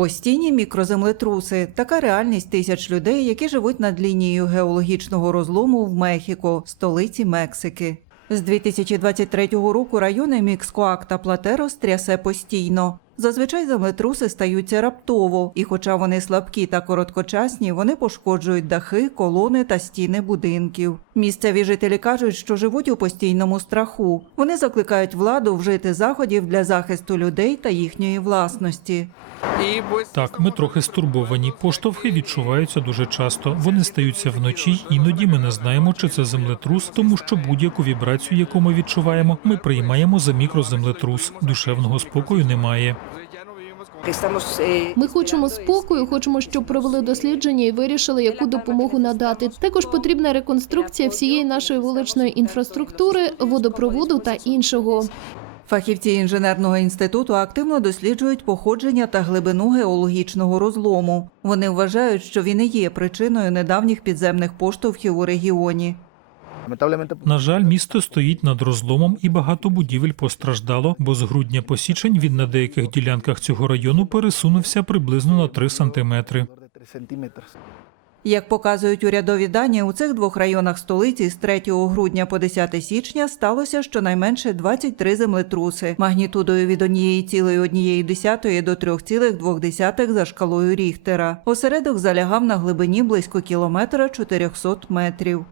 Постійні мікроземлетруси така реальність тисяч людей, які живуть над лінією геологічного розлому в Мехіко, столиці Мексики. З 2023 року райони Мікскоак та Платерос трясе постійно. Зазвичай землетруси стаються раптово, і хоча вони слабкі та короткочасні, вони пошкоджують дахи, колони та стіни будинків. Місцеві жителі кажуть, що живуть у постійному страху. Вони закликають владу вжити заходів для захисту людей та їхньої власності. Так, ми трохи стурбовані. Поштовхи відчуваються дуже часто. Вони стаються вночі. Іноді ми не знаємо, чи це землетрус, тому що будь-яку вібрацію, яку ми відчуваємо, ми приймаємо за мікроземлетрус. Душевного спокою немає. Ми хочемо спокою, хочемо, щоб провели дослідження і вирішили, яку допомогу надати. Також потрібна реконструкція всієї нашої вуличної інфраструктури, водопроводу та іншого. Фахівці інженерного інституту активно досліджують походження та глибину геологічного розлому. Вони вважають, що він і є причиною недавніх підземних поштовхів у регіоні. На жаль, місто стоїть над розломом, і багато будівель постраждало, бо з грудня по січень він на деяких ділянках цього району пересунувся приблизно на 3 сантиметри. Як показують урядові дані, у цих двох районах столиці з 3 грудня по 10 січня сталося щонайменше 23 землетруси магнітудою від 1,1 до 3,2 за шкалою Ріхтера. Осередок залягав на глибині близько кілометра 400 метрів.